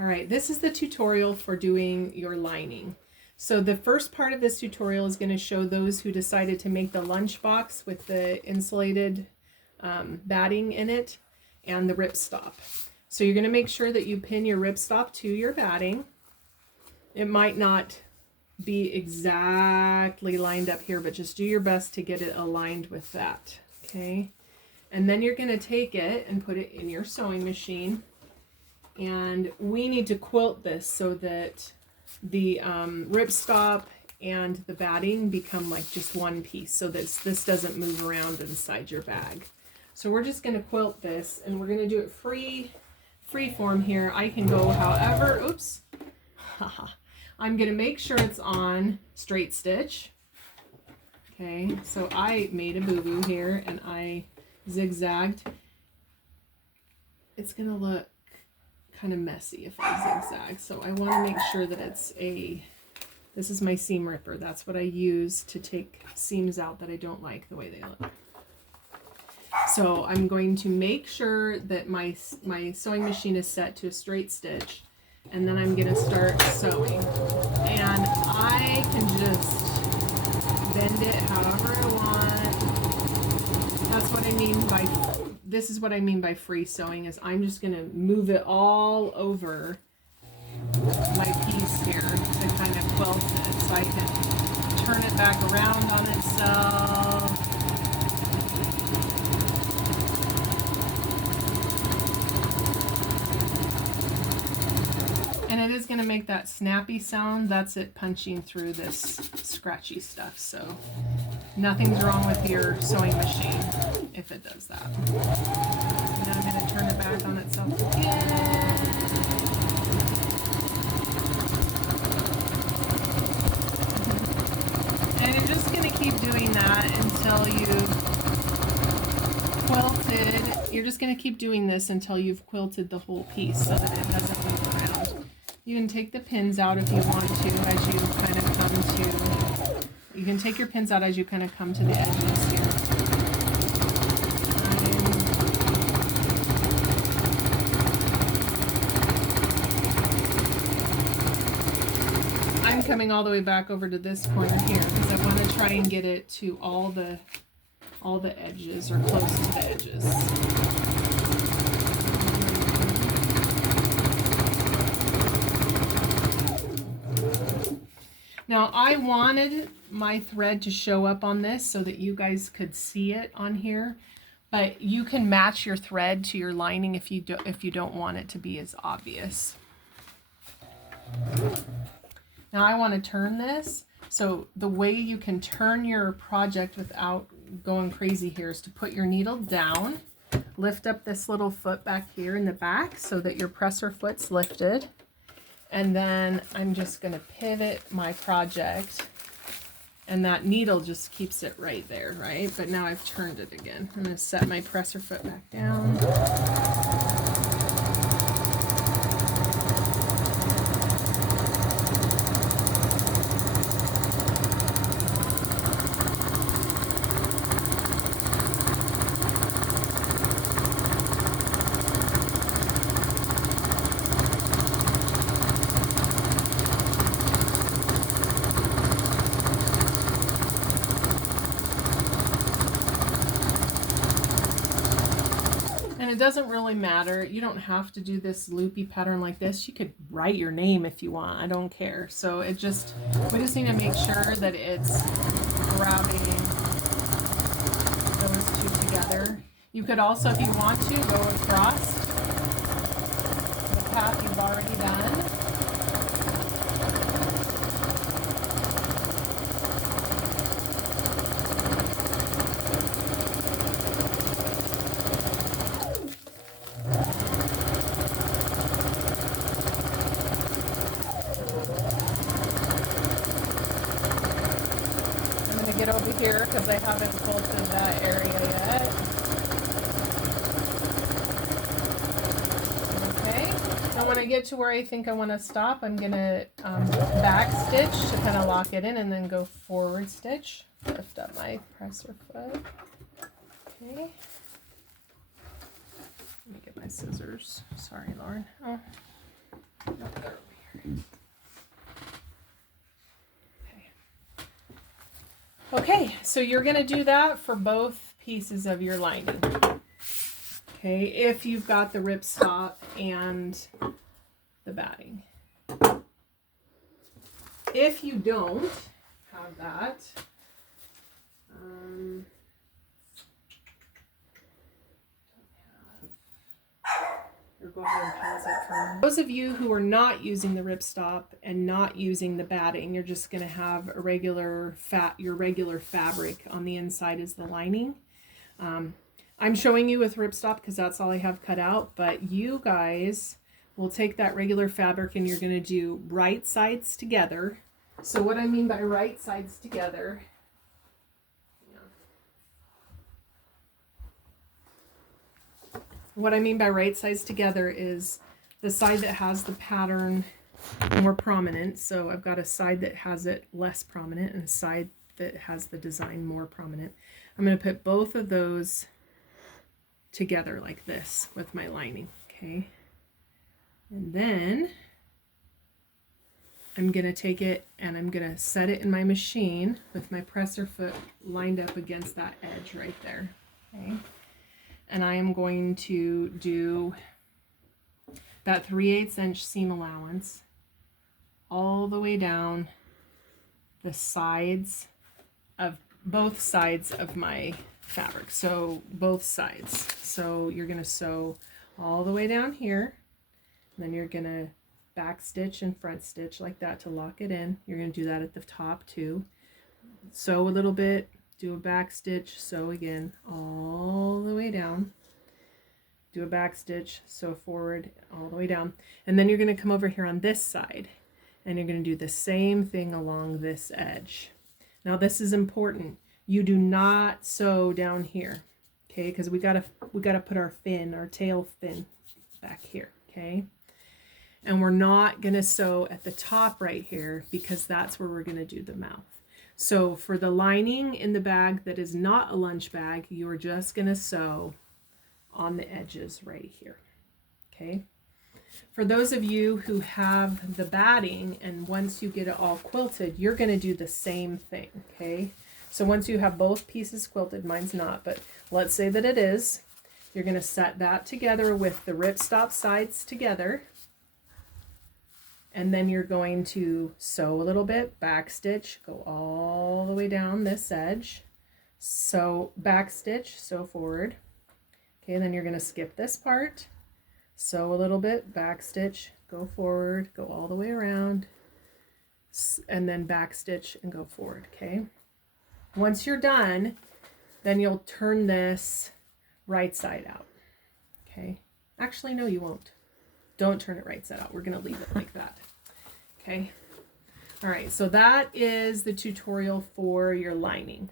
All right, this is the tutorial for doing your lining. So the first part of this tutorial is going to show those who decided to make the lunchbox with the insulated batting in it and the ripstop. So you're going to make sure that you pin your ripstop to your batting. It might not be exactly lined up here, but just do your best to get it aligned with that. Okay, and then you're going to take it and put it in your sewing machine. And we need to quilt this so that the ripstop and the batting become like just one piece, so that this doesn't move around inside your bag. So we're just going to quilt this, and we're going to do it free form here. I can go however, oops, I'm going to make sure it's on straight stitch. Okay, so I made a boo-boo here and I zigzagged. It's going to look kind of messy if I zigzag, so I want to make sure that it's this is my seam ripper. That's what I use to take seams out that I don't like the way they look. So I'm going to make sure that my sewing machine is set to a straight stitch, and then I'm going to start sewing, and I can just bend it however I want. That's what I mean by this is what I mean by free sewing, is I'm just going to move it all over my piece here to kind of quilt it, so I can turn it back around on itself. And it is going to make that snappy sound. That's it punching through this scratchy stuff. So nothing's wrong with your sewing machine if it does that. And then I'm going to turn it back on itself again. And you're just going to keep doing that until you've quilted. You're just going to keep doing this until you've quilted the whole piece so that it doesn't move around. You can take the pins out if you want to as you kind of come to, you can take your pins out as you kind of come to the edges here. I'm coming all the way back over to this corner here because I want to try and get it to all the edges, or close to the edges. Now I wanted my thread to show up on this so that you guys could see it on here, but you can match your thread to your lining if you don't want it to be as obvious. Now I want to turn this, so the way you can turn your project without going crazy here is to put your needle down, lift up this little foot back here in the back so that your presser foot's lifted. And then I'm just going to pivot my project, and that needle just keeps it right there, right? But now I've turned it again. I'm going to set my presser foot back down. And it doesn't really matter. You don't have to do this loopy pattern like this. You could write your name if you want. I don't care. So we just need to make sure that it's grabbing those two together. You could also, if you want to, go across the path you've already done. Get over here because I haven't quilted that area yet. Okay, and when I get to where I think I want to stop, I'm going to back stitch to kind of lock it in, and then go forward stitch. Lift up my presser foot. Okay. Let me get my scissors. Sorry, Lauren. Oh. Okay, so you're going to do that for both pieces of your lining. Okay, if you've got the ripstop and the batting. If you don't have that, or go ahead and pause it for those of you who are not using the ripstop and not using the batting, you're just going to have a regular your regular fabric on the inside is the lining. I'm showing you with ripstop because that's all I have cut out, but you guys will take that regular fabric and you're going to do right sides together. So what I mean by right sides together, is the side that has the pattern more prominent. So I've got a side that has it less prominent and a side that has the design more prominent. I'm going to put both of those together like this with my lining, okay? And then I'm going to take it and I'm going to set it in my machine with my presser foot lined up against that edge right there, okay? And I am going to do that 3/8 inch seam allowance all the way down the sides of both sides of my fabric. So both sides. So you're going to sew all the way down here, and then you're going to back stitch and front stitch like that to lock it in. You're going to do that at the top too. Sew a little bit, do a back stitch, sew again all the way down, do a back stitch, sew forward all the way down, and then you're going to come over here on this side and you're going to do the same thing along this edge. Now this is important. You do not sew down here, okay? Because we gotta put our fin, our tail fin, back here, okay? And we're not gonna sew at the top right here because that's where we're gonna do the mouth. So for the lining in the bag that is not a lunch bag, you're just gonna sew on the edges right here, okay? For those of you who have the batting and once you get it all quilted, you're gonna do the same thing, okay? So once you have both pieces quilted, mine's not, but let's say that it is, you're going to set that together with the ripstop sides together. And then you're going to sew a little bit, back stitch, go all the way down this edge. Sew, back stitch, sew forward. Okay, and then you're going to skip this part, sew a little bit, back stitch, go forward, go all the way around, and then back stitch and go forward, okay? Once you're done, then you'll turn this right side out, okay? Actually, no, you won't. Don't turn it right side out. We're going to leave it like that, okay? All right, so that is the tutorial for your lining.